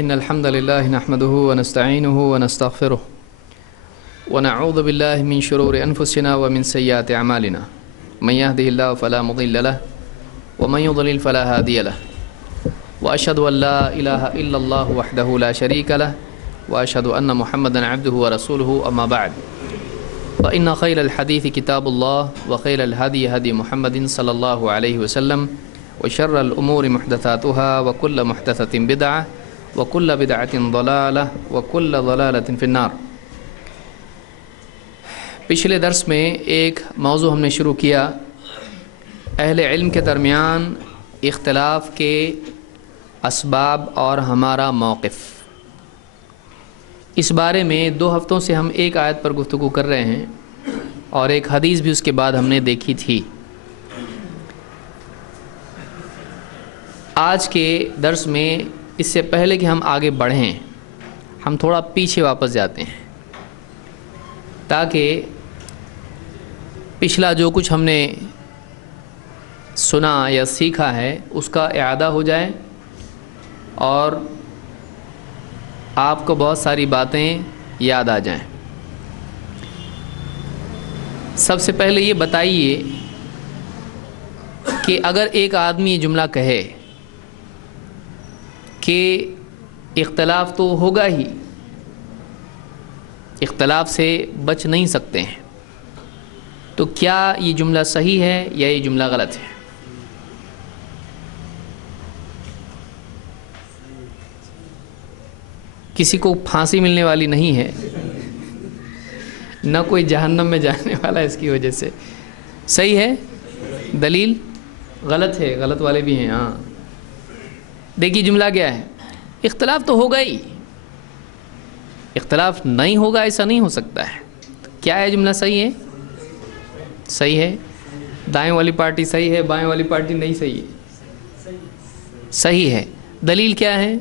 إن الحمد لله نحمده ونستعينه ونستغفره ونعوذ بالله من شرور أنفسنا ومن سيئات أعمالنا من يهده الله فلا مضل له ومن يضلل فلا هادي له وأشهد أن لا إله إلا الله وحده لا شريك له وأشهد أن محمدا عبده ورسوله أما بعد فإن خير الحديث كتاب الله وخير الهدي هدي محمد صلى الله عليه وسلم وشر الأمور محدثاتها وكل محدثة بدعة وكل بدعة ضلالة وكل ضلالة في النار۔ پچھلے درس میں ایک موضوع ہم نے شروع کیا، اہل علم کے درمیان اختلاف کے اسباب اور ہمارا موقف۔ اس بارے میں 2 ہفتوں سے ہم ایک آیت پر گفتگو کر رہے ہیں اور ایک حدیث بھی اس کے بعد ہم نے دیکھی تھی۔ آج کے درس میں اس سے پہلے کہ ہم آگے بڑھیں ہم تھوڑا پیچھے واپس جاتے ہیں تاکہ پچھلا جو کچھ ہم نے سنا یا سیکھا ہے اس کا اعادہ ہو جائے اور آپ کو بہت ساری باتیں یاد آ جائیں۔ سب سے پہلے یہ بتائیے کہ اگر ایک آدمی یہ جملہ کہے کہ اختلاف تو ہوگا ہی، اختلاف سے بچ نہیں سکتے ہیں، تو کیا یہ جملہ صحیح ہے یا یہ جملہ غلط ہے؟ کسی کو پھانسی ملنے والی نہیں ہے، نہ کوئی جہنم میں جانے والا اس کی وجہ سے۔ صحیح ہے؟ دلیل؟ غلط ہے، غلط والے بھی ہیں۔ ہاں دیکھیے جملہ کیا ہے، اختلاف تو ہوگا ہی، اختلاف نہیں ہوگا ایسا نہیں ہو سکتا ہے۔ کیا ہے جملہ صحیح ہے؟ صحیح ہے۔ دائیں والی پارٹی صحیح ہے، بائیں والی پارٹی نہیں صحیح ہے؟ صحیح ہے۔ دلیل کیا ہے؟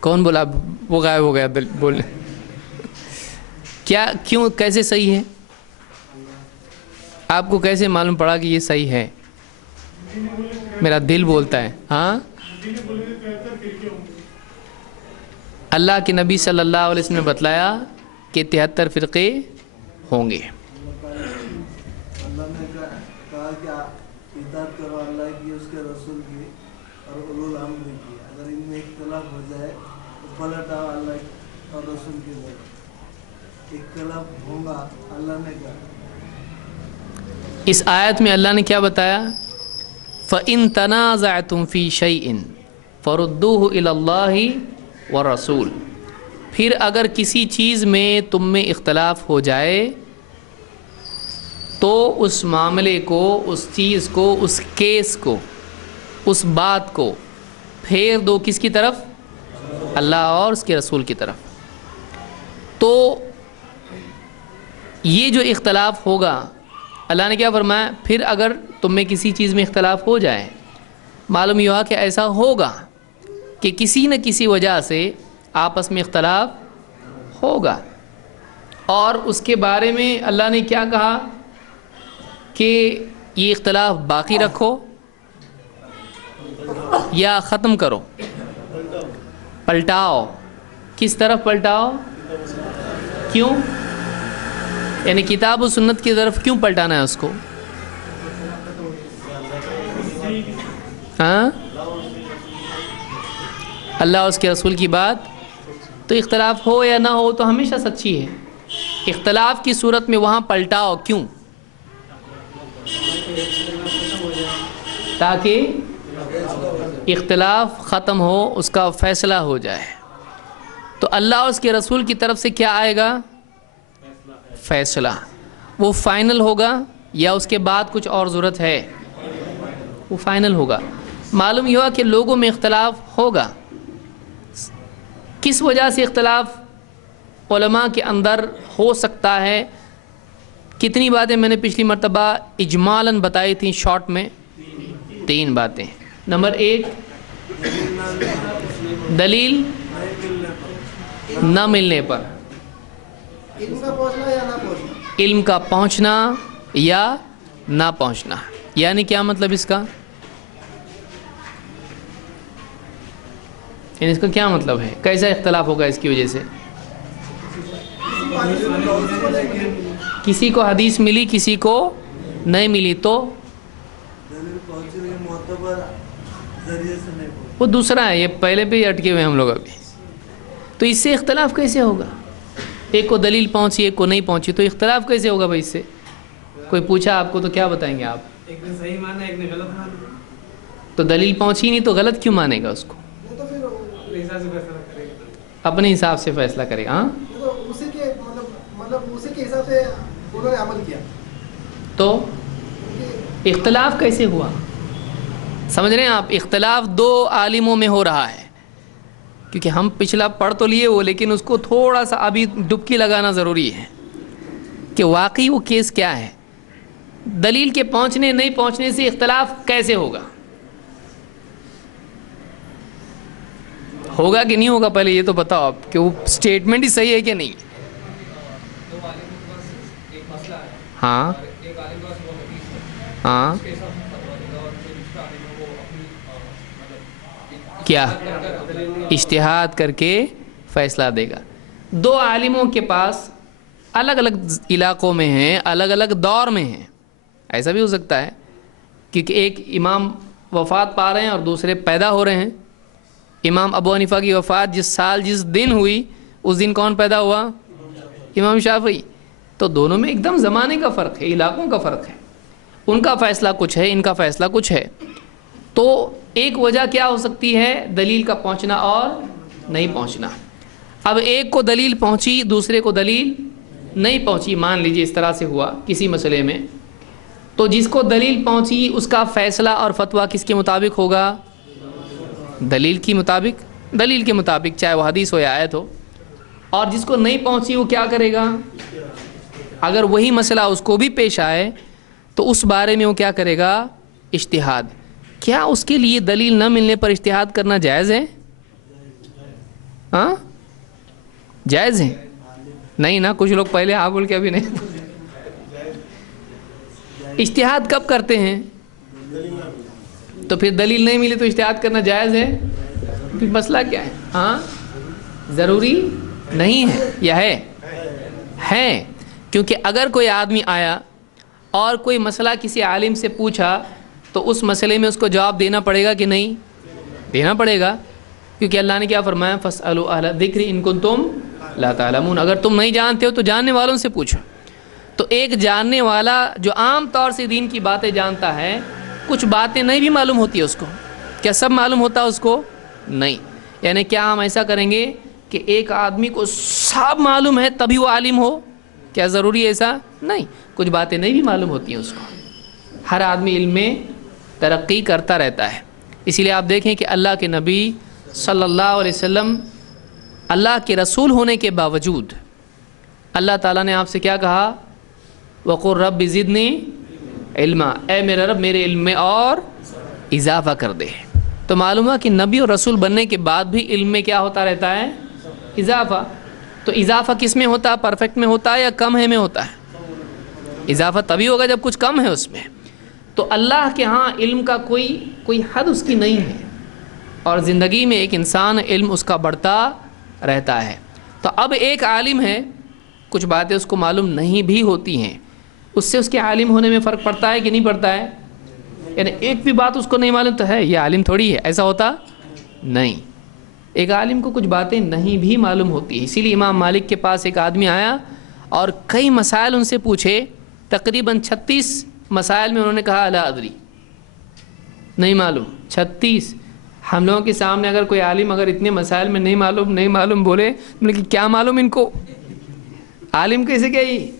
کون بولا؟ وہ غائب ہو گیا بول۔ کیا، کیوں، کیسے صحیح ہے؟ آپ کو کیسے معلوم پڑا کہ یہ صحیح ہے؟ میرا دل بولتا ہے۔ ہاں، اللہ کے نبی صلی اللہ علیہ وسلم نے بتلایا کہ 73 فرقے ہوں گے۔ اللہ نے کہا کہ اطاعت کرو اللہ کی، اس کے رسول کی اور اولو الامر کی۔ اگر ان میں اختلاف ہو جائے تو پلٹ آؤ اللہ اور رسول کی طرف۔ اختلاف ہوگا، اللہ نے کہا۔ اس آیت میں اللہ نے کیا بتایا؟ فَإِن تَنَازَعْتُمْ فِي شَيْءٍ فَرُدُّوهُ إِلَى اللَّهِ وَالرَّسُولِ۔ پھر اگر کسی چیز میں تم میں اختلاف ہو جائے تو اس معاملے کو، اس چیز کو، اس کیس کو، اس بات کو پھیر دو کس کی طرف؟ اللہ اور اس کے رسول کی طرف۔ تو یہ جو اختلاف ہوگا، اللہ نے کیا فرمایا؟ پھر اگر تم میں کسی چیز میں اختلاف ہو جائے، معلوم یہ ہوا کہ ایسا ہوگا کہ کسی نہ کسی وجہ سے آپس میں اختلاف ہوگا، اور اس کے بارے میں اللہ نے کیا کہا کہ یہ اختلاف باقی رکھو یا ختم کرو، پلٹاؤ۔ کس طرف پلٹاؤ؟ کیوں؟ یعنی کتاب و سنت کی طرف کیوں پلٹانا ہے اس کو؟ ہاں، اللہ اور اس کے رسول کی بات تو اختلاف ہو یا نہ ہو تو ہمیشہ سچی ہے۔ اختلاف کی صورت میں وہاں پلٹاؤ کیوں؟ تاکہ اختلاف ختم ہو، اس کا فیصلہ ہو جائے۔ تو اللہ اور اس کے رسول کی طرف سے کیا آئے گا؟ فیصلہ۔ وہ فائنل ہوگا یا اس کے بعد کچھ اور ضرورت ہے؟ وہ فائنل ہوگا۔ معلوم یہ ہوا کہ لوگوں میں اختلاف ہوگا۔ کس وجہ سے اختلاف علماء کے اندر ہو سکتا ہے؟ کتنی باتیں میں نے پچھلی مرتبہ اجمالاً بتائی تھیں شارٹ میں؟ 3 باتیں۔ نمبر 1، دلیل نہ ملنے پر، علم کا پہنچنا یا نہ پہنچنا۔ یعنی کیا مطلب اس کا؟ یعنی اس کا کیا مطلب ہے؟ کیسا اختلاف ہوگا اس کی وجہ سے؟ کسی کو حدیث ملی کسی کو نہیں ملی تو وہ دوسرا ہے، یہ پہلے پہ ہی اٹکے ہوئے ہم لوگ ابھی. تو اس سے اختلاف کیسے ہوگا؟ ایک کو دلیل پہنچی ایک کو نہیں پہنچی، تو اختلاف کیسے ہوگا بھائی؟ اس سے کوئی پوچھا آپ کو تو کیا بتائیں گے آپ؟ ایک نے صحیح مانا ایک نے غلط مانا. تو دلیل پہنچی نہیں تو غلط کیوں مانے گا اس کو؟ تو پھر اپنے حساب سے فیصلہ کرے گا. اپنے حساب سے فیصلہ کرے گا. ہاں اسی کے مطلب اسی کے حساب سے انہوں نے عمل کیا. تو اختلاف کیسے ہوا؟ سمجھ رہے ہیں آپ؟ اختلاف دو عالموں میں ہو رہا ہے، کیونکہ ہم پچھلا پڑھ تو لیے وہ، لیکن اس کو تھوڑا سا ابھی ڈبکی لگانا ضروری ہے کہ واقعی وہ کیس کیا ہے. دلیل کے پہنچنے نہیں پہنچنے سے اختلاف کیسے ہوگا؟ ہوگا کہ نہیں ہوگا؟ پہلے یہ تو بتاؤ آپ کہ وہ اسٹیٹمنٹ ہی صحیح ہے کہ نہیں. ہاں ہاں کیا اجتہاد کر کے فیصلہ دے گا. دو عالموں کے پاس الگ الگ علاقوں میں ہیں، الگ الگ دور میں ہیں. ایسا بھی ہو سکتا ہے کیونکہ ایک امام وفات پا رہے ہیں اور دوسرے پیدا ہو رہے ہیں. امام ابو حنیفہ کی وفات جس سال جس دن ہوئی اس دن کون پیدا ہوا؟ امام شافعی. تو دونوں میں ایک دم زمانے کا فرق ہے، علاقوں کا فرق ہے. ان کا فیصلہ کچھ ہے، ان کا فیصلہ کچھ ہے. تو ایک وجہ کیا ہو سکتی ہے؟ دلیل کا پہنچنا اور نہیں پہنچنا. اب ایک کو دلیل پہنچی دوسرے کو دلیل نہیں پہنچی، مان لیجئے اس طرح سے ہوا کسی مسئلے میں، تو جس کو دلیل پہنچی اس کا فیصلہ اور فتویٰ کس کے مطابق ہوگا؟ دلیل کے مطابق. دلیل کے مطابق، چاہے وہ حدیث ہو یا آیت ہو. اور جس کو نہیں پہنچی وہ کیا کرے گا؟ اگر وہی مسئلہ اس کو بھی پیش آئے تو اس بارے میں وہ کیا کرے گا؟ اجتہاد. کیا اس کے لیے دلیل نہ ملنے پر اجتہاد کرنا جائز ہے؟ ہاں جائز ہے؟ نہیں نا، کچھ لوگ پہلے ہاں بول کے ابھی نہیں. اجتہاد کب کرتے ہیں؟ تو پھر دلیل نہیں ملی تو اجتہاد کرنا جائز ہے؟ پھر مسئلہ کیا ہے؟ ہاں ضروری نہیں ہے یا ہے؟ کیونکہ اگر کوئی آدمی آیا اور کوئی مسئلہ کسی عالم سے پوچھا تو اس مسئلے میں اس کو جواب دینا پڑے گا کہ نہیں؟ دینا پڑے گا، کیونکہ اللہ نے کیا فرمایا؟ فَاسْأَلُوا أَهْلَ الذِّكْرِ إِن كُنتُمْ لَا تَعْلَمُونَ. اگر تم نہیں جانتے ہو تو جاننے والوں سے پوچھو. تو ایک جاننے والا جو عام طور سے دین کی باتیں جانتا ہے، کچھ باتیں نہیں بھی معلوم ہوتی ہے اس کو. کیا سب معلوم ہوتا ہے اس کو؟ نہیں. یعنی کیا ہم ایسا کریں گے کہ ایک آدمی کو سب معلوم ہے تبھی وہ عالم ہو؟ کیا ضروری ہے ایسا؟ نہیں. کچھ باتیں نہیں بھی معلوم ہوتی ہیں اس کو. ہر آدمی علم میں ترقی کرتا رہتا ہے. اسی لیے آپ دیکھیں کہ اللہ کے نبی صلی اللہ علیہ وسلم اللہ کے رسول ہونے کے باوجود اللہ تعالیٰ نے آپ سے کیا کہا؟ وَقُلْ رَبِّ زِدْنِی عِلْمًا. اے میرا رب میرے علم میں اور اضافہ کر دے. تو معلوم ہے کہ نبی اور رسول بننے کے بعد بھی علم میں کیا ہوتا رہتا ہے؟ اضافہ. تو اضافہ کس میں ہوتا ہے؟ پرفیکٹ میں ہوتا ہے یا کم ہے میں ہوتا ہے؟ اضافہ تبھی ہوگا جب کچھ کم ہے اس میں. تو اللہ کے ہاں علم کا کوئی حد اس کی نہیں ہے، اور زندگی میں ایک انسان علم اس کا بڑھتا رہتا ہے. تو اب ایک عالم ہے، کچھ باتیں اس کو معلوم نہیں بھی ہوتی ہیں، اس سے اس کے عالم ہونے میں فرق پڑتا ہے کہ نہیں پڑتا ہے؟ یعنی ایک بھی بات اس کو نہیں معلوم تو ہے یہ عالم تھوڑی ہے؟ ایسا ہوتا نہیں. ایک عالم کو کچھ باتیں نہیں بھی معلوم ہوتی ہیں. اسی لیے امام مالک کے پاس ایک آدمی آیا اور کئی مسائل ان سے پوچھے، تقریباً 36 مسائل میں انہوں نے کہا لا ادری، نہیں معلوم. 36. ہم لوگوں کے سامنے اگر کوئی عالم اگر اتنے مسائل میں نہیں معلوم بولے کہ کیا معلوم ان کو؟ عالم کیسے کہی؟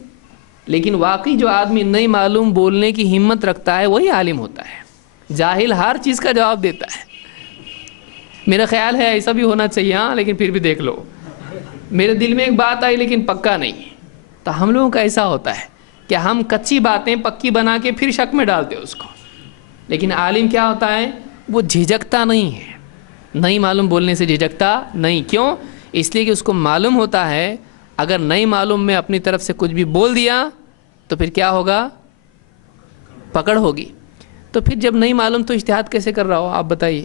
لیکن واقعی جو آدمی نہیں معلوم بولنے کی ہمت رکھتا ہے وہی عالم ہوتا ہے. جاہل ہر چیز کا جواب دیتا ہے. میرا خیال ہے ایسا بھی ہونا چاہیے. ہاں لیکن پھر بھی دیکھ لو، میرے دل میں ایک بات آئی لیکن پکا نہیں. تو ہم لوگوں کا ایسا ہوتا ہے کہ ہم کچی باتیں پکی بنا کے پھر شک میں ڈالتے اس کو. لیکن عالم کیا ہوتا ہے؟ وہ جھجکتا نہیں ہے، نہیں معلوم بولنے سے جھجکتا نہیں. کیوں؟ اس لیے کہ اس کو معلوم ہوتا ہے اگر نہیں معلوم میں اپنی طرف سے کچھ بھی بول دیا تو پھر کیا ہوگا؟ پکڑ ہوگی. تو پھر جب نہیں معلوم تو اجتہاد کیسے کر رہا ہو آپ بتائیے؟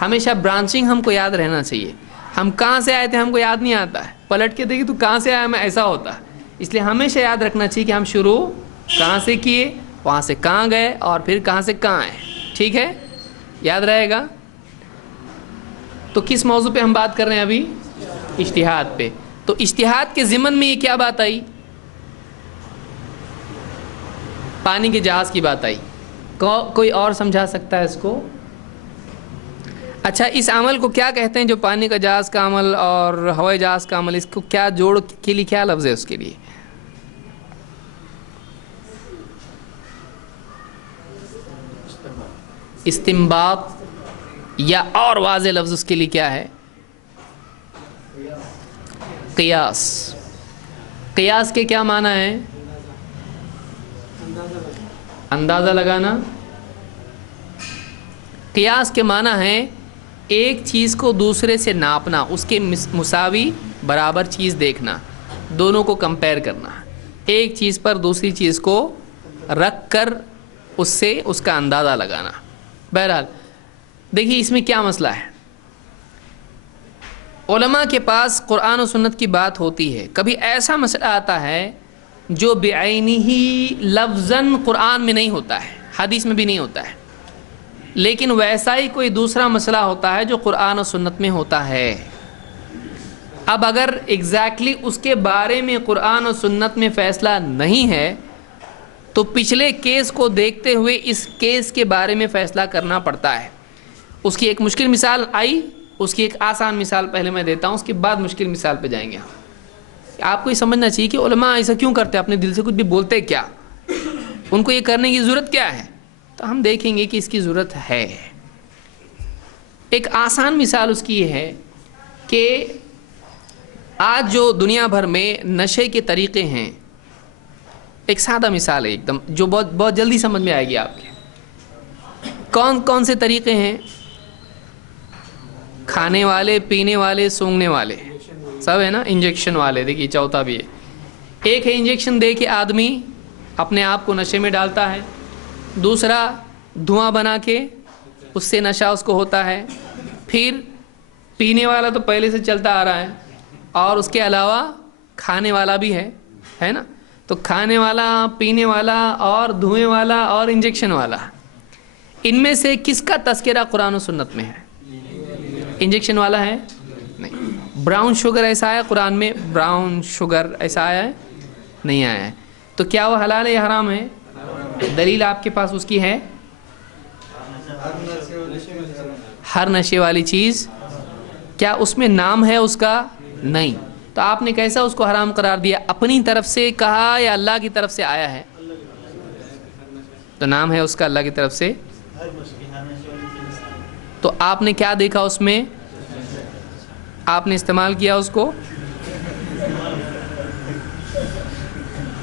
ہمیشہ برانچنگ ہم کو یاد رہنا چاہیے. ہم کہاں سے آئے تھے ہم کو یاد نہیں آتا ہے, پلٹ کے دیکھیں تو کہاں سے آیا میں, ایسا ہوتا ہے. اس لیے ہمیشہ یاد رکھنا چاہیے کہ ہم شروع کہاں سے کیے, وہاں سے کہاں گئے, اور پھر کہاں سے کہاں آئے. ٹھیک ہے, یاد رہے گا. تو کس موضوع پہ ہم بات کر رہے ہیں ابھی؟ اجتہاد پہ. تو اجتہاد کے ضمن میں یہ کیا بات آئی؟ پانی کے جہاز کی بات آئی. کوئی اور سمجھا سکتا ہے اس کو؟ اچھا, اس عمل کو کیا کہتے ہیں جو پانی کا جہاز کا عمل اور ہوائی جہاز کا عمل, اس کو کیا جوڑ کے لیے کیا لفظ ہے اس کے لیے؟ استنباط, یا اور واضح لفظ اس کے لیے کیا ہے؟ قیاس. قیاس کے کیا معنی ہے؟ اندازہ لگانا. قیاس کے معنی ہے ایک چیز کو دوسرے سے ناپنا, اس کے مساوی برابر چیز دیکھنا, دونوں کو کمپیئر کرنا, ایک چیز پر دوسری چیز کو رکھ کر اس سے اس کا اندازہ لگانا. بہرحال دیکھیے اس میں کیا مسئلہ ہے. علماء کے پاس قرآن و سنت کی بات ہوتی ہے, کبھی ایسا مسئلہ آتا ہے جو بعینی ہی لفظاً قرآن میں نہیں ہوتا ہے, حدیث میں بھی نہیں ہوتا ہے, لیکن ویسا ہی کوئی دوسرا مسئلہ ہوتا ہے جو قرآن و سنت میں ہوتا ہے. اب اگر ایگزیکٹلی اس کے بارے میں قرآن و سنت میں فیصلہ نہیں ہے تو پچھلے کیس کو دیکھتے ہوئے اس کیس کے بارے میں فیصلہ کرنا پڑتا ہے. اس کی ایک مشکل مثال آئی, اس کی ایک آسان مثال پہلے میں دیتا ہوں, اس کے بعد مشکل مثال پہ جائیں گے. آپ کو یہ سمجھنا چاہیے کہ علماء ایسا کیوں کرتے ہیں, اپنے دل سے کچھ بھی بولتے کیا, ان کو یہ کرنے کی ضرورت کیا ہے. تو ہم دیکھیں گے کہ اس کی ضرورت ہے. ایک آسان مثال اس کی یہ ہے کہ آج جو دنیا بھر میں نشے کے طریقے ہیں, ایک سادہ مثال ہے ایک دم, جو بہت جلدی سمجھ میں آئے گی آپ کے. کون کون سے طریقے ہیں؟ کھانے والے, پینے والے, سونگنے والے, سب ہے نا. انجیکشن والے, دیکھیے چوتھا بھی ہے. ایک ہے انجیکشن دے کے آدمی اپنے آپ کو نشے میں ڈالتا ہے, دوسرا دھواں بنا کے اس سے نشہ اس کو ہوتا ہے, پھر پینے والا تو پہلے سے چلتا آ رہا ہے, اور اس کے علاوہ کھانے والا بھی ہے نا. تو کھانے والا, پینے والا, اور دھوئیں والا, اور انجیکشن والا, ان میں سے کس کا تذکرہ قرآن و سنت میں ہے؟ انجیکشن والا ہے نہیں. براؤن شوگر ایسا آیا قرآن میں؟ براؤن شوگر ایسا آیا ہے؟ نہیں آیا ہے. تو کیا وہ حلال ہے یا حرام ہے؟ دلیل آپ کے پاس اس کی ہے؟ ہر نشے والی چیز, کیا اس میں نام ہے اس کا؟ نہیں. تو آپ نے کیسا اس کو حرام قرار دیا؟ اپنی طرف سے کہا یا اللہ کی طرف سے آیا ہے؟ تو نام ہے اس کا اللہ کی طرف سے. تو آپ نے کیا دیکھا اس میں؟ آپ نے استعمال کیا اس کو,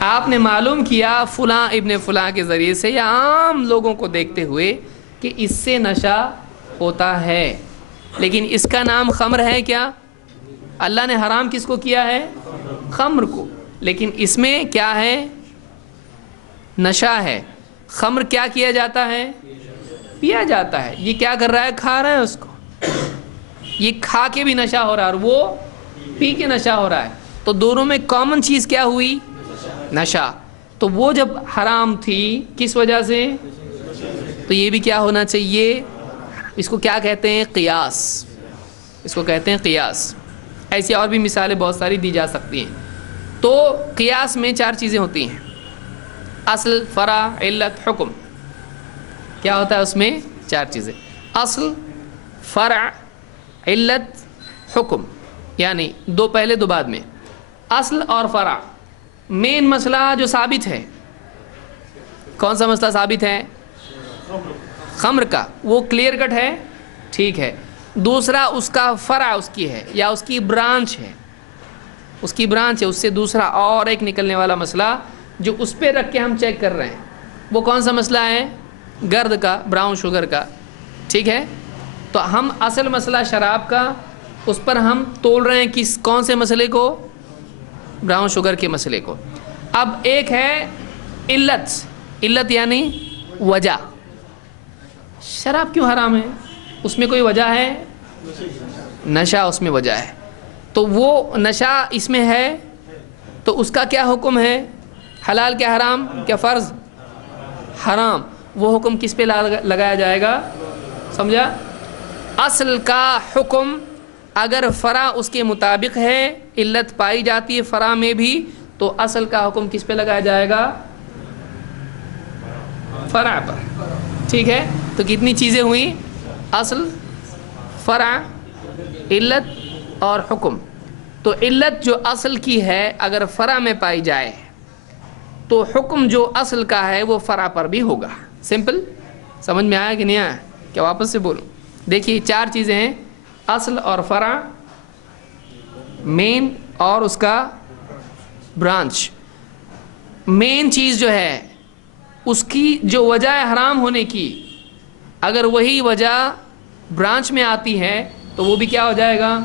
آپ نے معلوم کیا فلاں ابن فلاں کے ذریعے سے یا عام لوگوں کو دیکھتے ہوئے کہ اس سے نشہ ہوتا ہے. لیکن اس کا نام خمر ہے کیا؟ اللہ نے حرام کس کو کیا ہے؟ خمر کو. لیکن اس میں کیا ہے؟ نشہ ہے. خمر کیا کیا جاتا ہے؟ پیا جاتا ہے. یہ کیا کر رہا ہے؟ کھا رہا ہے اس کو. یہ کھا کے بھی نشہ ہو رہا ہے اور وہ پی کے نشہ ہو رہا ہے. تو دونوں میں کامن چیز کیا ہوئی؟ نشہ. تو وہ جب حرام تھی کس وجہ سے؟ تو یہ بھی کیا ہونا چاہیے؟ اس کو کیا کہتے ہیں؟ قیاس. اس کو کہتے ہیں قیاس. ایسی اور بھی مثالیں بہت ساری دی جا سکتی ہیں. تو قیاس میں 4 چیزیں ہوتی ہیں: اصل, فرع, علت, حکم. کیا ہوتا ہے اس میں؟ 4 چیزیں: اصل, فرع, علت, حکم. یعنی 2 پہلے 2 بعد میں. اصل اور فرع, مین مسئلہ جو ثابت ہے. کون سا مسئلہ ثابت ہے؟ خمر کا. وہ کلیئر کٹ ہے, ٹھیک ہے. دوسرا اس کا فرع اس کی ہے یا اس کی برانچ ہے, اس کی برانچ ہے, اس سے دوسرا اور ایک نکلنے والا مسئلہ جو اس پہ رکھ کے ہم چیک کر رہے ہیں. وہ کون سا مسئلہ ہے؟ گرد کا, براؤن شوگر کا, ٹھیک ہے. تو ہم اصل مسئلہ شراب کا, اس پر ہم تول رہے ہیں کس کون سے مسئلے کو؟ براؤن شوگر کے مسئلے کو. اب ایک ہے علت. علت یعنی وجہ, شراب کیوں حرام ہے؟ اس میں کوئی وجہ ہے؟ نشہ اس میں وجہ ہے. تو وہ نشہ اس میں ہے تو اس کا کیا حکم ہے؟ حلال کیا حرام کیا فرض؟ حرام. وہ حکم کس پہ لگایا جائے گا؟ سمجھا؟ اصل کا حکم اگر فرع اس کے مطابق ہے، علت پائی جاتی ہے فرع میں بھی، تو اصل کا حکم کس پہ لگایا جائے گا؟ فرع پر. ٹھیک ہے؟ تو کتنی چیزیں ہوئیں؟ اصل، فرع، علت اور حکم. تو علت جو اصل کی ہے اگر فرع میں پائی جائے تو حکم جو اصل کا ہے وہ فرع پر بھی ہوگا. سمپل. سمجھ میں آیا کہ نہیں آیا؟ کیا واپس سے بولوں؟ دیکھیے 4 چیزیں ہیں، اصل اور فرع، مین اور اس کا برانچ. مین چیز جو ہے اس کی جو وجہ ہے حرام ہونے کی، اگر وہی وجہ برانچ میں آتی ہے تو وہ بھی کیا ہو جائے گا؟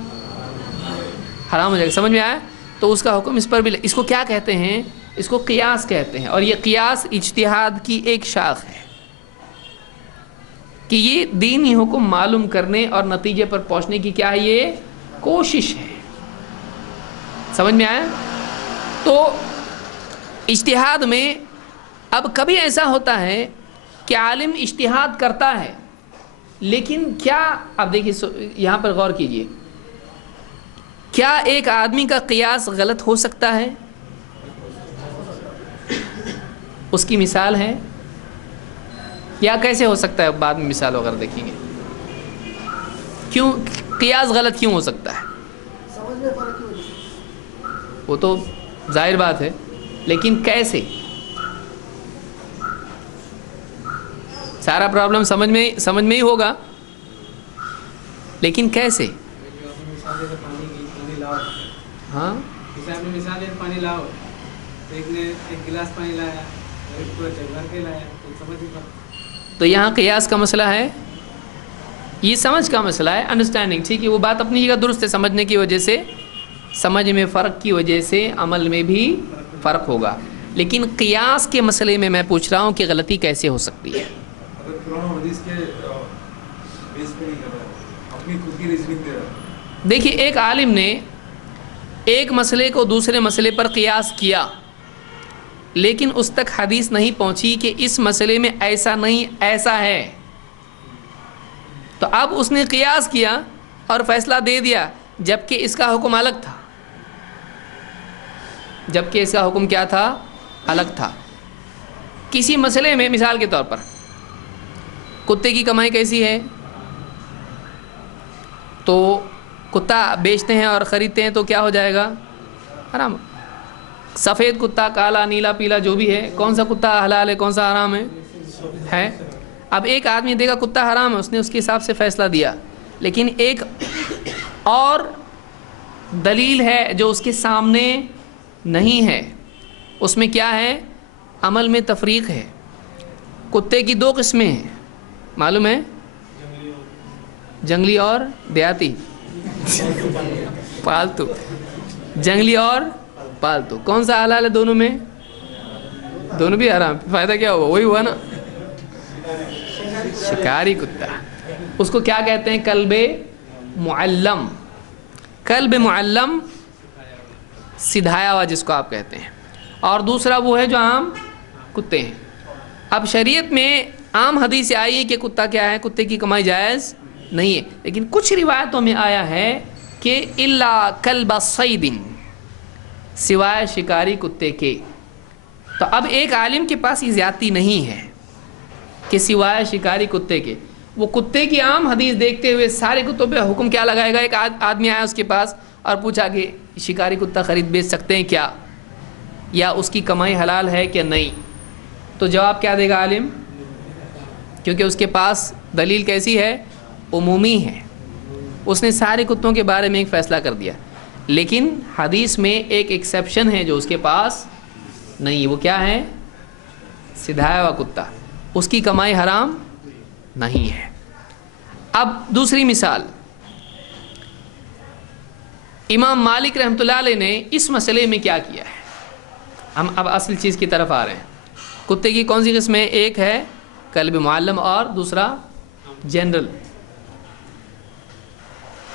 حرام ہو جائے گا. سمجھ میں آیا؟ تو اس کا حکم اس پر بھی. اس کو کیا کہتے ہیں؟ اس کو قیاس کہتے ہیں. اور یہ قیاس اجتہاد کی ایک شاخ ہے کہ یہ دینی حکم معلوم کرنے اور نتیجے پر پہنچنے کی کیا ہے؟ یہ کوشش ہے. سمجھ میں آیا؟ تو اجتہاد میں اب کبھی ایسا ہوتا ہے کہ عالم اجتہاد کرتا ہے لیکن کیا، اب دیکھیے یہاں پر غور کیجئے، کیا ایک آدمی کا قیاس غلط ہو سکتا ہے؟ اس کی مثال ہے یا کیسے ہو سکتا ہے؟ بعد میں مثال وغیرہ دیکھیں گے. کیوں قیاس غلط کیوں ہو سکتا ہے؟ سمجھ میں فرق کی وجہ سے. وہ تو ظاہر بات ہے، لیکن کیسے؟ سارا پرابلم سمجھ میں ہی ہوگا، لیکن کیسے؟ ہاں مثال ہے، پانی لاؤ، ایک نے ایک گلاس پانی لایا، ایک پورا جگ بھر کے لایا، تو سمجھ نہیں پا. تو یہاں قیاس کا مسئلہ ہے، یہ سمجھ کا مسئلہ ہے، انڈرسٹینڈنگ. ٹھیک ہے، وہ بات اپنی جگہ درست ہے. سمجھنے کی وجہ سے، سمجھ میں فرق کی وجہ سے عمل میں بھی فرق ہوگا. لیکن قیاس کے مسئلے میں میں پوچھ رہا ہوں کہ غلطی کیسے ہو سکتی ہے؟ دیکھیے ایک عالم نے ایک مسئلے کو دوسرے مسئلے پر قیاس کیا، لیکن اس تک حدیث نہیں پہنچی کہ اس مسئلے میں ایسا نہیں ایسا ہے. تو اب اس نے قیاس کیا اور فیصلہ دے دیا، جبکہ اس کا حکم الگ تھا. جبکہ اس کا حکم کیا تھا؟ الگ تھا. کسی مسئلے میں مثال کے طور پر کتے کی کمائی کیسی ہے؟ تو کتا بیچتے ہیں اور خریدتے ہیں تو کیا ہو جائے گا؟ حرام. سفید کتا، کالا، نیلا، پیلا جو بھی ہے، کون سا کتا حلال ہے کون سا حرام ہے؟ اب ایک آدمی دیکھا کتا حرام ہے، اس نے اس کے حساب سے فیصلہ دیا. لیکن ایک اور دلیل ہے جو اس کے سامنے نہیں ہے. اس میں کیا ہے؟ عمل میں تفریق ہے. کتے کی 2 قسمیں ہیں، معلوم ہے؟ جنگلی اور دیہاتی. پالتو. جنگلی اور پالتو. کون سا حلال ہے دونوں میں؟ دونوں بھی حرام. فائدہ کیا ہوا؟ وہی ہوا نا، شکاری کتا. اس کو کیا کہتے ہیں؟ کلب معلم. کلب معلم سدھایا ہوا جس کو آپ کہتے ہیں، اور دوسرا وہ ہے جو عام کتے ہیں. اب شریعت میں عام حدیث آئی ہے کہ کتا کیا ہے؟ کتے کی کمائی جائز نہیں ہے. لیکن کچھ روایتوں میں آیا ہے کہ الا کلب صید، سوائے شکاری کتے کے. تو اب ایک عالم کے پاس یہ زیادتی نہیں ہے کہ سوائے شکاری کتے کے. وہ کتے کی عام حدیث دیکھتے ہوئے سارے کتوں پہ حکم کیا لگائے گا؟ ایک آدمی آیا اس کے پاس اور پوچھا کہ شکاری کتا خرید بیچ سکتے ہیں کیا، یا اس کی کمائی حلال ہے کہ نہیں؟ تو جواب کیا دے گا عالم؟ کیونکہ اس کے پاس دلیل کیسی ہے؟ عمومی ہے. اس نے سارے کتوں کے بارے میں ایک فیصلہ کر دیا. لیکن حدیث میں ایک ایکسیپشن ہے جو اس کے پاس نہیں. وہ کیا ہے؟ سدھایا ہوا کتا. اس کی کمائی حرام نہیں ہے. اب دوسری مثال، امام مالک رحمۃ اللہ علیہ نے اس مسئلے میں کیا کیا ہے؟ ہم اب اصل چیز کی طرف آ رہے ہیں. کتے کی کون سی قسمیں؟ ایک ہے کلب معلم اور دوسرا جنرل.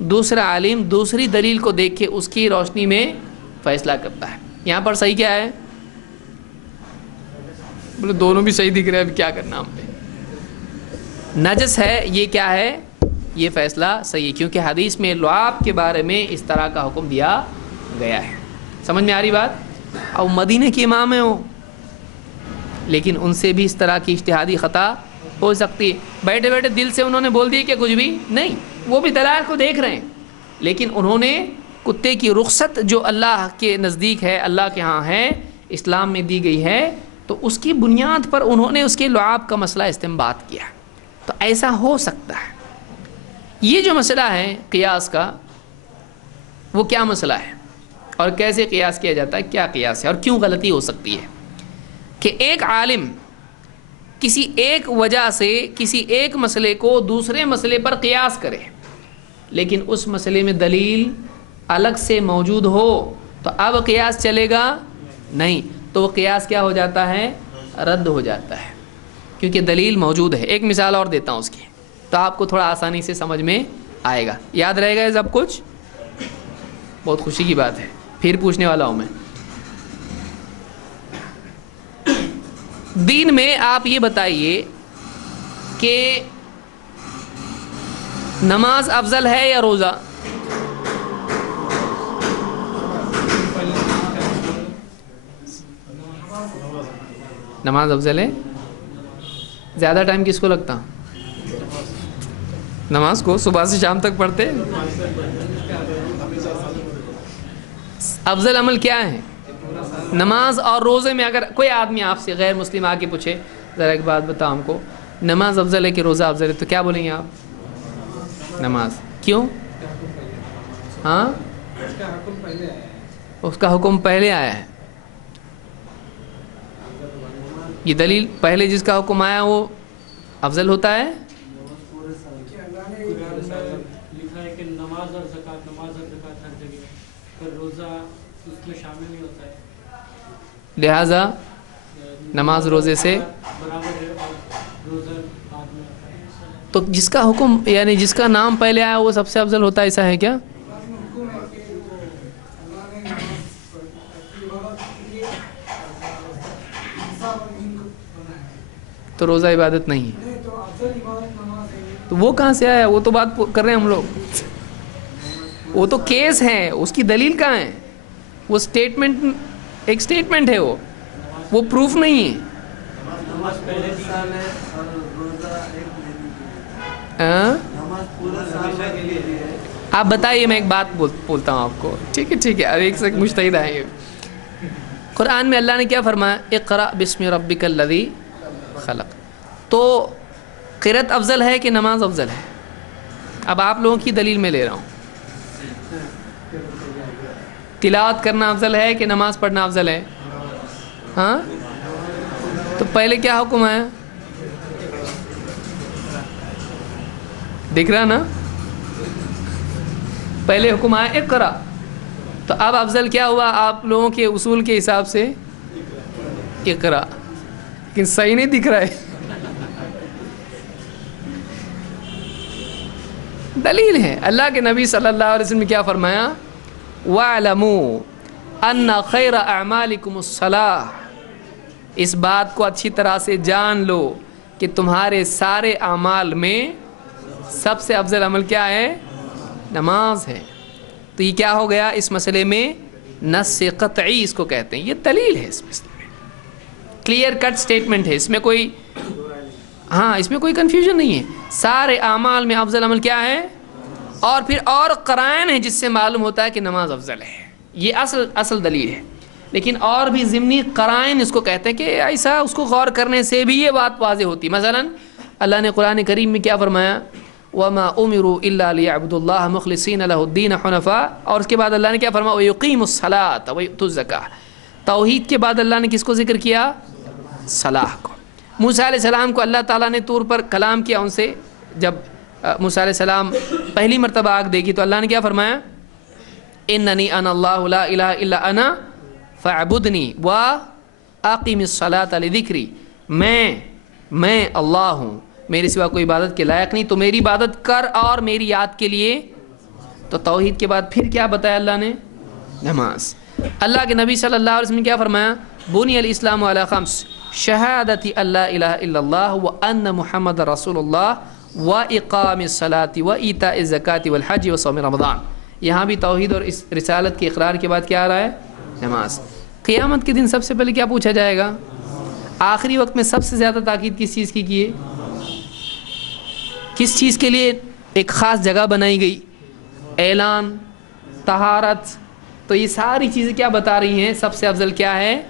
دوسرا عالم دوسری دلیل کو دیکھ کے اس کی روشنی میں فیصلہ کرتا ہے. یہاں پر صحیح کیا ہے؟ بولے دونوں بھی صحیح دکھ رہے ہیں، اب کیا کرنا ہم پہ؟ نجس ہے یہ کیا ہے؟ یہ فیصلہ صحیح ہے، کیونکہ حدیث میں لعاب کے بارے میں اس طرح کا حکم دیا گیا ہے. سمجھ میں آ رہی بات؟ اور مدینے کے امام ہیں وہ، لیکن ان سے بھی اس طرح کی اجتہادی خطا ہو سکتی ہے. بیٹھے بیٹھے دل سے انہوں نے بول دیا کہ کچھ بھی نہیں، وہ بھی دلائل کو دیکھ رہے ہیں، لیکن انہوں نے کتے کی رخصت جو اللہ کے نزدیک ہے، اللہ کے ہاں ہے، اسلام میں دی گئی ہے، تو اس کی بنیاد پر انہوں نے اس کے لعاب کا مسئلہ استنباط کیا. تو ایسا ہو سکتا ہے. یہ جو مسئلہ ہے قیاس کا، وہ کیا مسئلہ ہے اور کیسے قیاس کیا جاتا ہے، کیا قیاس ہے اور کیوں غلطی ہو سکتی ہے؟ کہ ایک عالم کسی ایک وجہ سے کسی ایک مسئلے کو دوسرے مسئلے پر قیاس کرے، لیکن اس مسئلے میں دلیل الگ سے موجود ہو تو اب قیاس چلے گا نہیں، تو وہ قیاس کیا ہو جاتا ہے؟ رد ہو جاتا ہے، کیونکہ دلیل موجود ہے. ایک مثال اور دیتا ہوں اس کی، تو آپ کو تھوڑا آسانی سے سمجھ میں آئے گا. یاد رہے گا یہ سب کچھ؟ بہت خوشی کی بات ہے. پھر پوچھنے والا ہوں میں، دین میں آپ یہ بتائیے کہ نماز افضل ہے یا روزہ؟ نماز افضل ہے. زیادہ ٹائم کس کو لگتا؟ نماز کو. صبح سے شام تک پڑھتے. افضل عمل کیا ہے؟ نماز اور روزے میں اگر کوئی آدمی آپ سے غیر مسلم آ کے پوچھے ذرا ایک بات بتاؤ ہم کو، نماز افضل ہے کہ روزہ افضل ہے، تو کیا بولیں گے آپ؟ نماز. کیوں؟ ہاں، اس کا حکم پہلے آیا ہے. یہ دلیل پہلے جس کا حکم آیا وہ افضل ہوتا ہے. لکھا ہے کہ نماز اور زکات، نماز اور زکات ہر جگہ، پر روزہ اس میں شامل نہیں ہوتا ہے، لہذا نماز روزے سے برابر ہے اور روزہ بعد میں آتا ہے. تو جس کا حکم یعنی جس کا نام پہلے آیا وہ سب سے افضل ہوتا ہے، ایسا ہے کیا؟ تو روزہ عبادت نہیں ہے، تو وہ کہاں سے آیا؟ وہ تو بات کر رہے ہیں ہم لوگ، وہ تو کیس ہے، اس کی دلیل کہاں ہے؟ وہ سٹیٹمنٹ ایک سٹیٹمنٹ ہے، وہ پروف نہیں ہے. آپ بتائیے، میں ایک بات بولتا ہوں آپ کو. ٹھیک ہے ٹھیک ہے، اب ایک سے مجتہد آئیں گے. قرآن میں اللہ نے کیا فرمایا؟ اقرأ بسم ربک الذی خلق. تو قرأت افضل ہے کہ نماز افضل ہے؟ اب آپ لوگوں کی دلیل میں لے رہا ہوں. تلاوت کرنا افضل ہے کہ نماز پڑھنا افضل ہے؟ ہاں، تو پہلے کیا حکم ہے؟ دیکھ رہا نا، پہلے حکم آیا اقرا، تو اب افضل کیا ہوا آپ لوگوں کے اصول کے حساب سے؟ اقرا. لیکن صحیح نہیں دکھ رہا ہے. دلیل ہے، اللہ کے نبی صلی اللہ علیہ وسلم نے کیا فرمایا؟ وَاعْلَمُوا أَنَّ خَيْرَ أَعْمَالِكُمُ الصَّلَاةُ. اس بات کو اچھی طرح سے جان لو کہ تمہارے سارے اعمال میں سب سے افضل عمل کیا ہے؟ نماز ہے. تو یہ کیا ہو گیا اس مسئلے میں؟ نص قطعی اس کو کہتے ہیں. یہ دلیل ہے اس مسئلے میں، کلیئر کٹ سٹیٹمنٹ ہے، اس میں کوئی اس میں کوئی کنفیوژن نہیں ہے. سارے اعمال میں افضل عمل کیا ہے؟ اور پھر اور قرائن ہے جس سے معلوم ہوتا ہے کہ نماز افضل ہے. یہ اصل دلیل ہے. لیکن اور بھی ضمنی قرائن اس کو کہتے ہیں کہ ایسا اس کو غور کرنے سے بھی یہ بات واضح ہوتی. مثلا اللہ نے قرآن کریم میں کیا فرمایا؟ وَمَا أُمِرُوا إِلَّا لِيَعْبُدُوا اللَّهَ مُخْلِصِينَ لَهُ الدِّينَ حُنَفَاءَ. اور اس کے بعد اللہ نے کیا فرمایا؟ وَيُقِيمُوا الصَّلَاةَ وَيُؤْتُوا الزَّكَاةَ. توحید کے بعد اللہ نے کس کو ذکر کیا؟ صلاح کو. موسیٰ علیہ السلام کو اللہ تعالیٰ نے طور پر کلام کیا ان سے. جب موسیٰ علیہ السلام پہلی مرتبہ آگ دیکھی تو اللہ نے کیا فرمایا؟ اننی انا اللہ لا الہ الا انا فاعبدنی واقم الصلاۃ لذکری. میں اللہ ہوں، میرے سوا کوئی عبادت کے لائق نہیں، تو میری عبادت کر اور میری یاد کے لیے تو توحید کے بعد پھر کیا بتایا اللہ نے؟ نماز. اللہ کے نبی صلی اللہ علیہ وسلم نے کیا فرمایا؟ بنی الاسلام علی خمس شہادت اللہ الہ الا اللہ و ان محمد رسول اللہ و اقام الصلاۃ و ایتاء الزکاۃ والحج و صوم رمضان. یہاں بھی توحید اور اس رسالت کے اقرار کے بعد کیا آ رہا ہے؟ نماز. قیامت کے دن سب سے پہلے کیا پوچھا جائے گا؟ آخری وقت میں سب سے زیادہ تاکید کس چیز کی ہے؟ کس چیز کے لیے ایک خاص جگہ بنائی گئی؟ اعلان، طہارت. تو یہ ساری چیزیں کیا بتا رہی ہیں؟ سب سے افضل کیا ہے؟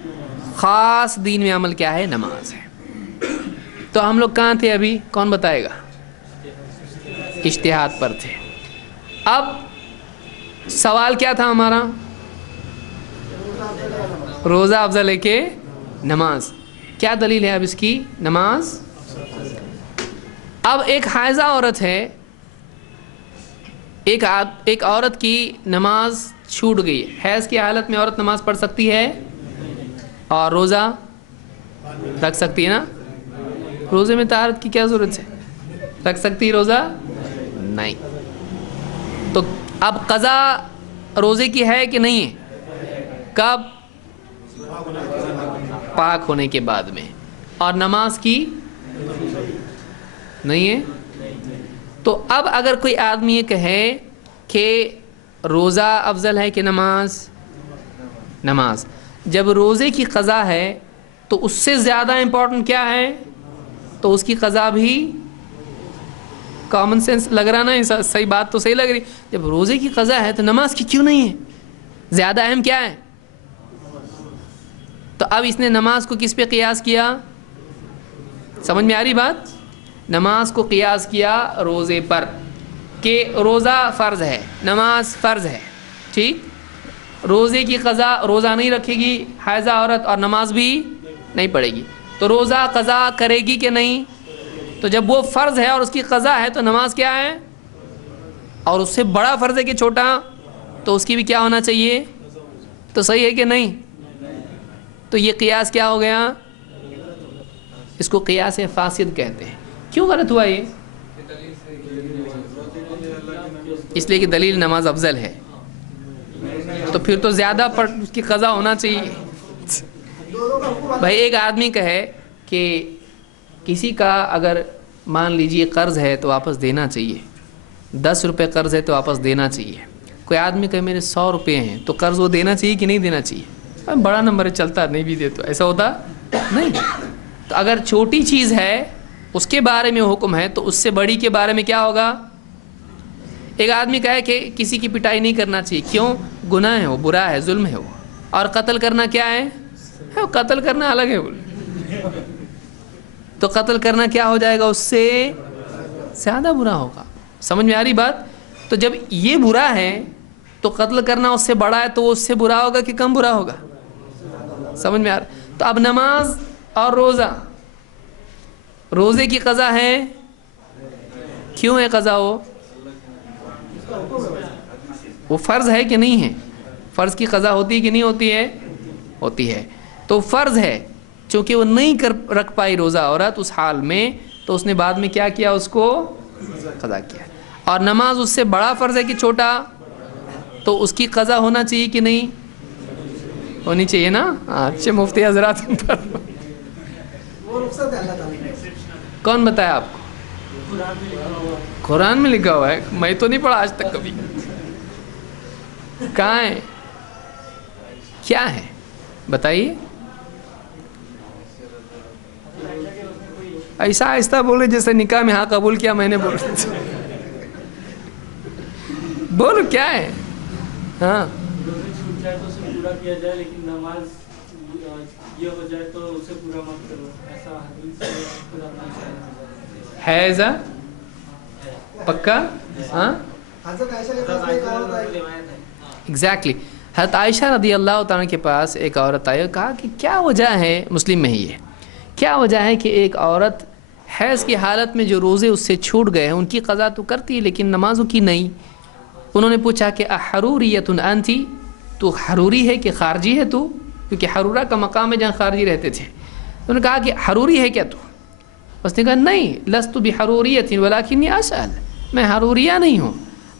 خاص دین میں عمل کیا ہے؟ نماز ہے. تو ہم لوگ کہاں تھے ابھی؟ کون بتائے گا؟ اجتہاد پر تھے. اب سوال کیا تھا ہمارا؟ روزہ افضل ہے کہ نماز؟ کیا دلیل ہے اب اس کی؟ نماز. اب ایک حائضہ عورت ہے، ایک عورت کی نماز چھوٹ گئی. حیض کی حالت میں عورت نماز پڑھ سکتی ہے اور روزہ رکھ سکتی ہے نا؟ روزے میں طہارت کی کیا ضرورت ہے؟ رکھ سکتی روزہ؟ نہیں. تو اب قضا روزے کی ہے کہ نہیں ہے؟ کب؟ پاک ہونے کے بعد میں. اور نماز کی نہیں ہے. تو اب اگر کوئی آدمی یہ کہے کہ روزہ افضل ہے کہ نماز؟ نماز. جب روزے کی قضا ہے تو اس سے زیادہ امپورٹنٹ کیا ہے؟ تو اس کی قضا بھی کامن سینس لگ رہا نا؟ صحیح بات تو صحیح لگ رہی. جب روزے کی قضا ہے تو نماز کی کیوں نہیں ہے؟ زیادہ اہم کیا ہے؟ تو اب اس نے نماز کو کس پہ قیاس کیا؟ سمجھ میں آ رہی بات؟ نماز کو قیاس کیا روزے پر کہ روزہ فرض ہے، نماز فرض ہے. ٹھیک. روزے کی قضا، روزہ نہیں رکھے گی حائضہ عورت اور نماز بھی نہیں پڑھے گی، تو روزہ قضا کرے گی کہ نہیں؟ تو جب وہ فرض ہے اور اس کی قضا ہے تو نماز کیا ہے؟ اور اس سے بڑا فرض ہے کہ چھوٹا؟ تو اس کی بھی کیا ہونا چاہیے؟ تو صحیح ہے کہ نہیں؟ تو یہ قیاس کیا ہو گیا؟ اس کو قیاس فاسد کہتے ہیں. کیوں غلط ہوا یہ؟ اس لیے کہ دلیل نماز افضل ہے. تو پھر تو زیادہ اس کی قضا ہونا چاہیے. بھائی ایک آدمی کہے کہ کسی کا اگر مان لیجئے قرض ہے تو واپس دینا چاہیے، 10 روپے قرض ہے تو واپس دینا چاہیے. کوئی آدمی کہے میرے 100 روپے ہیں تو قرض وہ دینا چاہیے کہ نہیں دینا چاہیے؟ بڑا نمبر چلتا نہیں بھی دے تو ایسا ہوتا نہیں. تو اگر چھوٹی چیز ہے اس کے بارے میں حکم ہے تو اس سے بڑی کے بارے میں کیا ہوگا؟ ایک آدمی کہے کہ کسی کی پٹائی نہیں کرنا چاہیے، کیوں؟ گناہ ہے وہ، برا ہے، ظلم ہے وہ. اور قتل کرنا کیا ہے؟ قتل کرنا الگ ہے. تو قتل کرنا کیا ہو جائے گا؟ اس سے زیادہ برا ہوگا. سمجھ میں آ رہی بات؟ تو جب یہ برا ہے تو قتل کرنا اس سے بڑا ہے تو وہ اس سے برا ہوگا کہ کم برا ہوگا؟ سمجھ میں آ رہا؟ تو اب نماز اور روزہ، روزے کی قضا ہے. کیوں ہے قضا؟ وہ فرض ہے کہ نہیں ہے؟ فرض کی قضا ہوتی ہے کہ نہیں ہوتی ہے؟ ہوتی ہے. تو فرض ہے، چونکہ وہ نہیں رکھ پائی روزہ عورت اس حال میں، تو اس نے بعد میں کیا کیا؟ اس کو قضا کیا. اور نماز اس سے بڑا فرض ہے کہ چھوٹا؟ تو اس کی قضا ہونا چاہیے کہ نہیں ہونی چاہیے نا؟ اچھے مفتی حضرات وہ رخصت ہے اللہ تعالیٰ کی. کون بتایا آپ کو؟ قرآن میں لکھا ہوا ہے. میں تو نہیں پڑھا آج تک کبھی. کہاں ہے؟ کیا ہے بتائیے. ایسا آہستہ بولے جیسے نکاح میں ہاں قبول کیا میں نے بولا. بولو کیا ہے؟ ہاں روزے چھوٹ جائے تو اسے پورا کیا جائے، لیکن نماز یہ ہو جائے تو اسے پورا مت کرو، ایسا حدیث ہے ایسا پکا؟ ہاں حضرت عائشہ کے پاس ایک عورت آئی. ایگزیکٹلی. حضرت عائشہ رضی اللہ تعالیٰ کے پاس ایک عورت آئی اور کہا کہ کیا وجہ ہے، مسلم میں ہی ہے، کیا وجہ ہے کہ ایک عورت حیض کی حالت میں جو روزے اس سے چھوٹ گئے ہیں ان کی قضا تو کرتی ہے لیکن نمازوں کی نہیں. انہوں نے پوچھا کہ احروریۃ انتی، تو حروری ہے کہ خارجی ہے تو؟ کیونکہ حرورہ کا مقام ہے جہاں خارجی رہتے تھے. انہوں نے کہا کہ حروری ہے کیا تو؟ اس نے کہا نہیں، لست بحروریۃ ولکنی اسأل، میں حروریہ نہیں ہوں،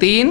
3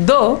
2।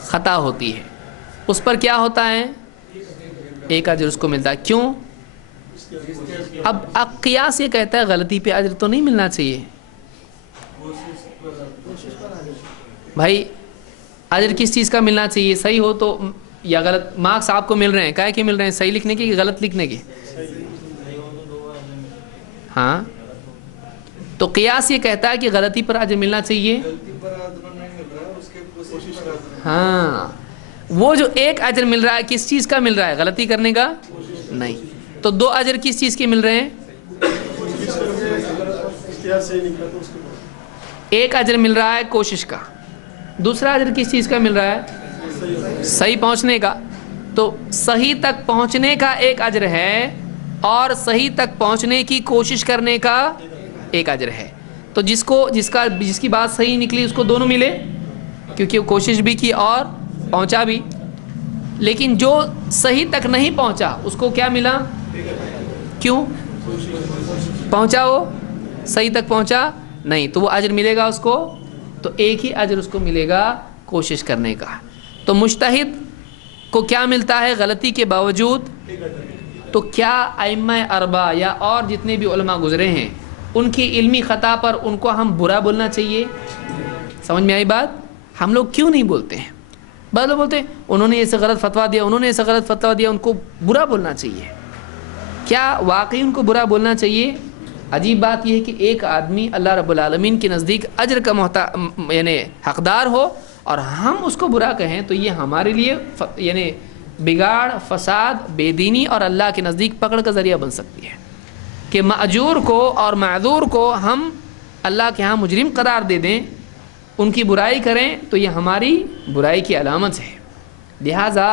خطا ہوتی ہے اس پر کیا ہوتا ہے؟ ایک اجر اس کو ملتا ہے. کیوں؟ اب قیاس یہ کہتا ہے غلطی پہ اجر تو نہیں ملنا چاہیے بھائی. اجر کس چیز کا ملنا چاہیے؟ صحیح ہو تو یا غلط؟ مارکس آپ کو مل رہے ہیں کاہے کے مل رہے ہیں؟ صحیح لکھنے کے کہ غلط لکھنے کے؟ ہاں تو قیاس یہ کہتا ہے کہ غلطی پر اجر ملنا چاہیے. ہاں وہ جو ایک اجر مل رہا ہے کس چیز کا مل رہا ہے؟ غلطی کرنے کا نہیں. تو دو اجر کس چیز کے مل رہے ہیں؟ ایک اجر مل رہا ہے کوشش کا, دوسرا اجر کس چیز کا مل رہا ہے؟ صحیح پہنچنے کا. تو صحیح تک پہنچنے کا ایک اجر ہے اور صحیح تک پہنچنے کی کوشش کرنے کا ایک اجر ہے. تو جس کی بات صحیح نکلی اس کو دونوں ملے, کیونکہ وہ کوشش بھی کی اور پہنچا بھی. لیکن جو صحیح تک نہیں پہنچا اس کو کیا ملا؟ کیوں پہنچا وہ صحیح تک پہنچا نہیں, تو وہ اجر ملے گا اس کو. تو ایک ہی اجر اس کو ملے گا کوشش کرنے کا. تو مجتہد کو کیا ملتا ہے غلطی کے باوجود؟ تو کیا ائمہ اربعہ یا اور جتنے بھی علماء گزرے ہیں ان کی علمی خطا پر ان کو ہم برا بولنا چاہیے؟ سمجھ میں آئی بات؟ ہم لوگ کیوں نہیں بولتے ہیں؟ بعض لوگ بولتے ہیں انہوں نے ایسے غلط فتویٰ دیا, انہوں نے ایسا غلط فتویٰ دیا, ان کو برا بولنا چاہیے. کیا واقعی ان کو برا بولنا چاہیے؟ عجیب بات یہ ہے کہ ایک آدمی اللہ رب العالمین کے نزدیک اجر کا یعنی حقدار ہو اور ہم اس کو برا کہیں تو یہ ہمارے لیے یعنی بگاڑ, فساد, بے دینی اور اللہ کے نزدیک پکڑ کا ذریعہ بن سکتی ہے. کہ مأجور کو اور معذور کو ہم اللہ کے ہاں مجرم قرار دے دیں, ان کی برائی کریں تو یہ ہماری برائی کی علامت ہے. لہٰذا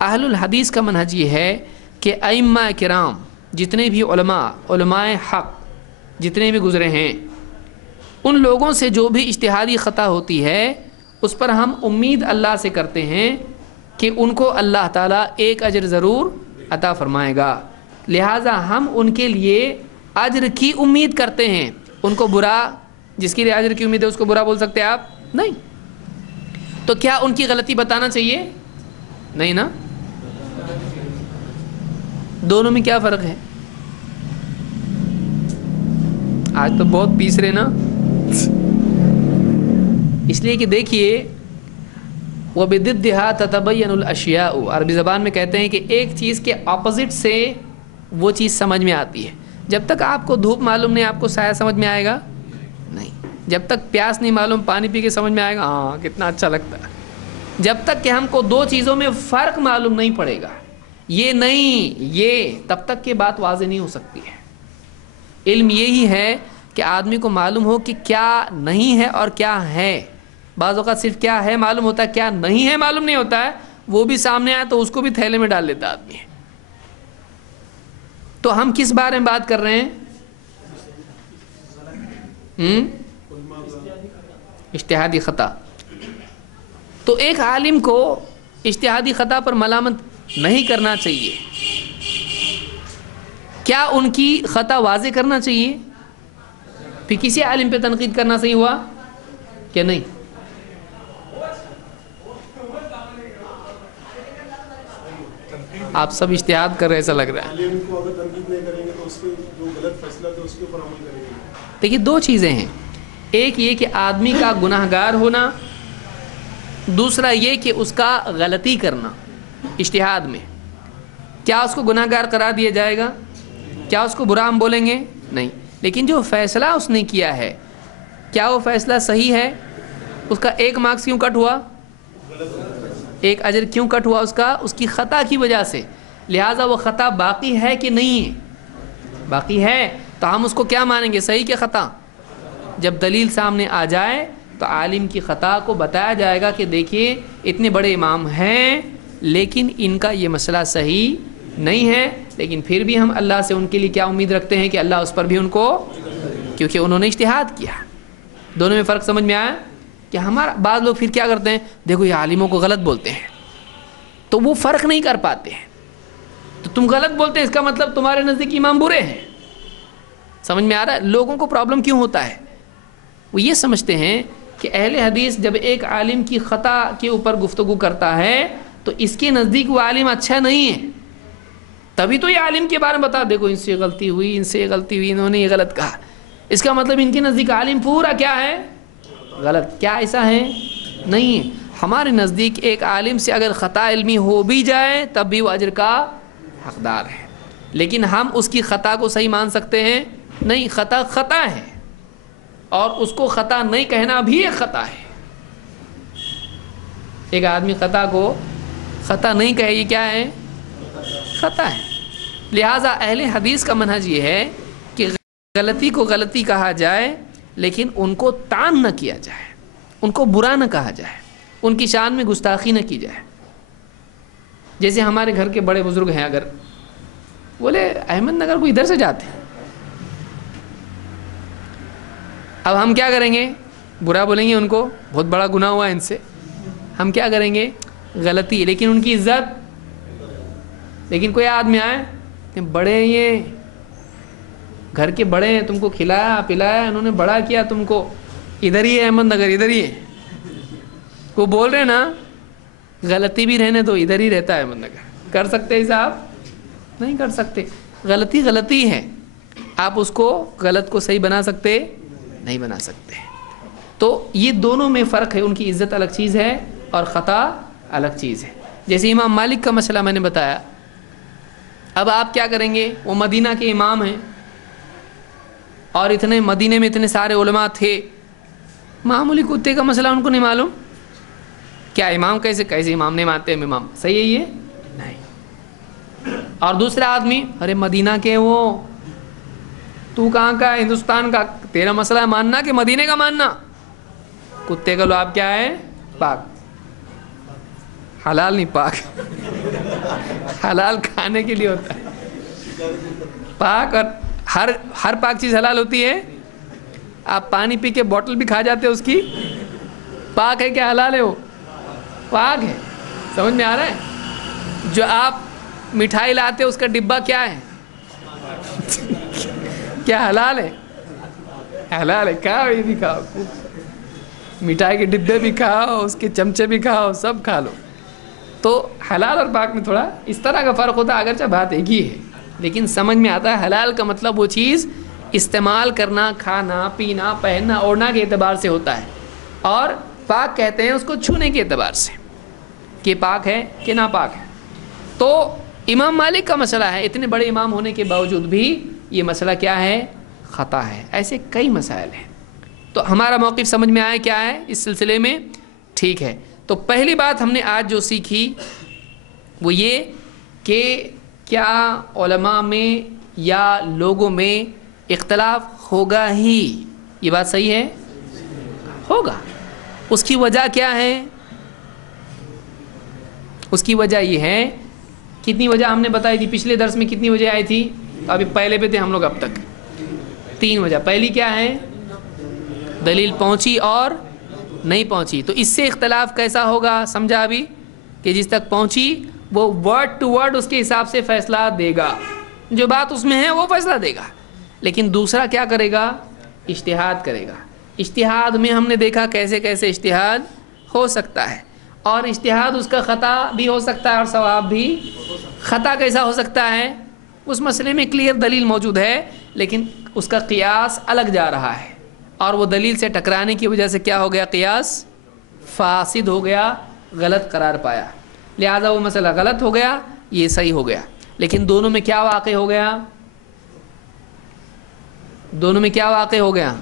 اہل الحدیث کا منہج یہ ہے کہ ائمہ کرام جتنے بھی علماء حق جتنے بھی گزرے ہیں ان لوگوں سے جو بھی اجتہادی خطا ہوتی ہے اس پر ہم امید اللہ سے کرتے ہیں کہ ان کو اللہ تعالیٰ ایک اجر ضرور عطا فرمائے گا. لہٰذا ہم ان کے لیے اجر کی امید کرتے ہیں. ان کو برا, جس کے لیے اجر کی امید ہے اس کو برا بول سکتے ہیں آپ؟ نہیں. تو کیا ان کی غلطی بتانا چاہیے؟ نہیں نا. دونوں میں کیا فرق ہے؟ آج تو بہت پیس رہے نا, اس لیے کہ دیکھیے وَبِضِدِّهَا تَتَبَيَّنُ الْأَشْيَاءُ, عربی زبان میں کہتے ہیں کہ ایک چیز کے اپوزٹ سے وہ چیز سمجھ میں آتی ہے. جب تک آپ کو دھوپ معلوم نہیں آپ کو سایہ سمجھ میں آئے گا نہیں. جب تک پیاس نہیں معلوم پانی پی کے سمجھ میں آئے گا ہاں کتنا اچھا لگتا ہے. جب تک کہ ہم کو دو چیزوں میں فرق معلوم نہیں پڑے گا, یہ نہیں یہ, تب تک کہ بات واضح نہیں ہو سکتی ہے. علم یہی ہے کہ آدمی کو معلوم ہو کہ کیا نہیں ہے اور کیا ہے. بعض اوقات صرف کیا ہے معلوم ہوتا ہے, کیا نہیں ہے معلوم نہیں ہوتا ہے. وہ بھی سامنے آئے تو اس کو بھی تھیلے میں ڈال لیتا آدمی. تو ہم کس بارے میں بات کر رہے ہیں؟ اجتہادی خطا. تو ایک عالم کو اجتہادی خطا پر ملامت نہیں کرنا چاہیے. کیا ان کی خطا واضح کرنا چاہیے؟ پھر کسی عالم پہ تنقید کرنا صحیح ہوا کہ نہیں؟ آپ سب اجتہاد کر رہے ایسا لگ رہا ہے. عالم کو اگر تنقید نہیں کریں گے تو اس کے جو غلط فیصلہ تھا اس کے اوپر عمل کریں گے. دیکھیے دو چیزیں ہیں, ایک یہ کہ آدمی کا گناہ گار ہونا, دوسرا یہ کہ اس کا غلطی کرنا اجتہاد میں. کیا اس کو گناہ گار قرار دیا جائے گا؟ کیا اس کو برا ہم بولیں گے؟ نہیں. لیکن جو فیصلہ اس نے کیا ہے کیا وہ فیصلہ صحیح ہے؟ اس کا ایک مارکس کیوں کٹ ہوا؟ ایک اجر کیوں کٹ ہوا اس کا؟ اس کی خطا کی وجہ سے. لہٰذا وہ خطا باقی ہے کہ نہیں ہے؟ باقی ہے. تو ہم اس کو کیا مانیں گے, صحیح کہ خطا؟ جب دلیل سامنے آ جائے تو عالم کی خطا کو بتایا جائے گا کہ دیکھیے اتنے بڑے امام ہیں لیکن ان کا یہ مسئلہ صحیح نہیں ہے, لیکن پھر بھی ہم اللہ سے ان کے لیے کیا امید رکھتے ہیں کہ اللہ اس پر بھی ان کو, کیونکہ انہوں نے اجتہاد کیا. دونوں میں فرق سمجھ میں آیا؟ کہ ہمارا بعض لوگ پھر کیا کرتے ہیں, دیکھو یہ عالموں کو غلط بولتے ہیں, تو وہ فرق نہیں کر پاتے ہیں. تو تم غلط بولتے ہیں اس کا مطلب تمہارے نزدیک امام برے ہیں. سمجھ میں آ رہا ہے؟ لوگوں کو پرابلم کیوں ہوتا ہے؟ وہ یہ سمجھتے ہیں کہ اہل حدیث جب ایک عالم کی خطا کے اوپر گفتگو کرتا ہے تو اس کے نزدیک وہ عالم اچھا نہیں ہے، تبھی تو یہ عالم کے بارے میں بتا دیکھو ان سے غلطی ہوئی، ان سے غلطی ہوئی، انہوں نے یہ غلط کہا، اس کا مطلب ان کے نزدیک عالم پورا کیا ہے؟ غلط۔ کیا ایسا ہے؟ نہیں ہے۔ ہمارے نزدیک ایک عالم سے اگر خطا علمی ہو بھی جائے تب بھی وہ اجر کا حقدار ہے، لیکن ہم اس کی خطا کو صحیح مان سکتے ہیں؟ نہیں، خطا خطا ہے، اور اس کو خطا نہیں کہنا بھی ایک خطا ہے۔ ایک آدمی خطا کو خطا نہیں کہے، یہ کیا ہے؟ خطا ہے۔ لہٰذا اہل حدیث کا منہج یہ ہے کہ غلطی کو غلطی کہا جائے لیکن ان کو طعن نہ کیا جائے، ان کو برا نہ کہا جائے، ان کی شان میں گستاخی نہ کی جائے۔ جیسے ہمارے گھر کے بڑے بزرگ ہیں، اگر بولے احمد نگر کو ادھر سے جاتے ہیں، اب ہم کیا کریں گے؟ برا بولیں گے ان کو، بہت بڑا گناہ ہوا ان سے، ہم کیا کریں گے؟ غلطی، لیکن ان کی عزت۔ لیکن کوئی آدمی آئے کہ بڑے ہیں، یہ گھر کے بڑے ہیں، تم کو کھلایا پلایا، انہوں نے بڑا کیا تم کو، ادھر ہی ہے احمد نگر، ادھر ہی ہے، وہ بول رہے نا غلطی بھی رہنے دو، ادھر ہی رہتا ہے احمد نگر، کر سکتے ہیں صاحب؟ نہیں کر سکتے۔ غلطی غلطی ہے، آپ اس کو غلط کو صحیح بنا سکتے نہیں بنا سکتے۔ تو یہ دونوں میں فرق ہے، ان کی عزت الگ چیز ہے اور خطا الگ چیز ہے۔ جیسے امام مالک کا مسئلہ میں نے بتایا، اب آپ کیا کریں گے؟ وہ مدینہ کے امام ہیں اور اتنے مدینے میں اتنے سارے علماء تھے، معمولی کتے کا مسئلہ ان کو نہیں معلوم، کیا امام کیسے امام نہیں مانتے ہم امام، صحیح ہے یہ؟ نہیں۔ اور دوسرا آدمی، ارے مدینہ کے وہ، تو کہاں کا؟ ہندوستان کا، تیرا مسئلہ ہے ماننا کہ مدینے کا ماننا؟ کتے کا لعاب کیا ہے؟ پاک، حلال نہیں، پاک۔ حلال کھانے کے لیے ہوتا ہے پاک، اور ہر پاک چیز حلال ہوتی ہے؟ آپ پانی پی کے بوٹل بھی کھا جاتے ہیں، اس کی پاک ہے کیا حلال ہے؟ وہ پاک ہے۔ سمجھ میں آ رہا ہے؟ جو آپ مٹھائی لاتے اس کا ڈبہ کیا ہے؟ کیا حلال ہے؟ حلال ہے، کھاؤ، یہ بھی کھاؤ، مٹھائی کے ڈبے بھی کھاؤ، اس کے چمچے بھی کھاؤ، سب کھا لو۔ تو حلال اور پاک میں تھوڑا اس طرح کا فرق ہوتا ہے، اگرچہ بات ایک ہی ہے، لیکن سمجھ میں آتا ہے حلال کا مطلب وہ چیز استعمال کرنا، کھانا پینا پہننا اوڑھنا کے اعتبار سے ہوتا ہے، اور پاک کہتے ہیں اس کو چھونے کے اعتبار سے کہ پاک ہے کہ ناپاک ہے۔ تو امام مالک کا مسئلہ ہے، اتنے بڑے امام ہونے کے باوجود بھی یہ مسئلہ کیا ہے؟ خطا ہے۔ ایسے کئی مسائل ہیں۔ تو ہمارا موقف سمجھ میں آیا کیا ہے اس سلسلے میں؟ ٹھیک ہے، تو پہلی بات ہم نے آج جو سیکھی وہ یہ کہ کیا علماء میں یا لوگوں میں اختلاف ہوگا ہی، یہ بات صحیح ہے؟ ہوگا۔ اس کی وجہ کیا ہے؟ اس کی وجہ یہ ہے، کتنی وجہ ہم نے بتائی تھی پچھلے درس میں؟ کتنی وجہ آئی تھی؟ ابھی پہلے پہ تھے ہم لوگ اب تک، 3 وجہ۔ پہلی کیا ہے؟ دلیل پہنچی اور نہیں پہنچی، تو اس سے اختلاف کیسا ہوگا سمجھا ابھی؟ کہ جس تک پہنچی وہ ورڈ ٹو ورڈ اس کے حساب سے فیصلہ دے گا، جو بات اس میں ہے وہ فیصلہ دے گا، لیکن دوسرا کیا کرے گا؟ اجتہاد کرے گا۔ اجتہاد میں ہم نے دیکھا کیسے کیسے اجتہاد ہو سکتا ہے، اور اجتہاد اس کا خطا بھی ہو سکتا ہے اور ثواب بھی۔ خطا کیسا ہو سکتا ہے؟ اس مسئلے میں کلیئر دلیل موجود ہے لیکن اس کا قیاس الگ جا رہا ہے، اور وہ دلیل سے ٹکرانے کی وجہ سے کیا ہو گیا؟ قیاس فاسد ہو گیا، غلط قرار پایا، لہذا وہ مسئلہ غلط ہو گیا، یہ صحیح ہو گیا۔ لیکن دونوں میں کیا واقع ہو گیا؟ دونوں میں کیا واقع ہو گیا؟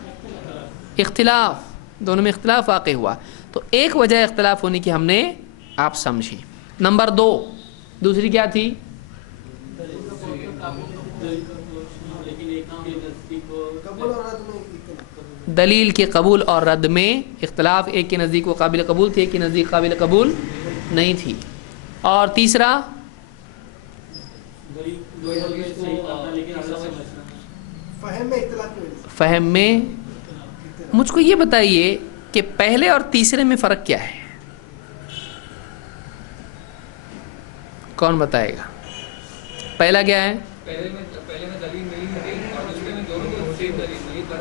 اختلاف، دونوں میں اختلاف واقع ہوا۔ تو ایک وجہ اختلاف ہونے کی ہم نے آپ سمجھی۔ نمبر 2 دوسری کیا تھی؟ قبول اور رد میں دلیل کے قبول اور رد میں اختلاف، ایک کے نزدیک وہ قابل قبول تھی، ایک کے نزدیک قابل قبول نہیں تھی۔ اور تیسرا فہم میں اختلاف کی وجہ سے۔ فہم میں۔ مجھ کو یہ بتائیے کہ پہلے اور تیسرے میں فرق کیا ہے؟ کون بتائے گا؟ پہلا کیا ہے؟ پہلے میں دلیل نہیں ملی اور دوسرے میں دونوں کو سیم دلیل ملی، پر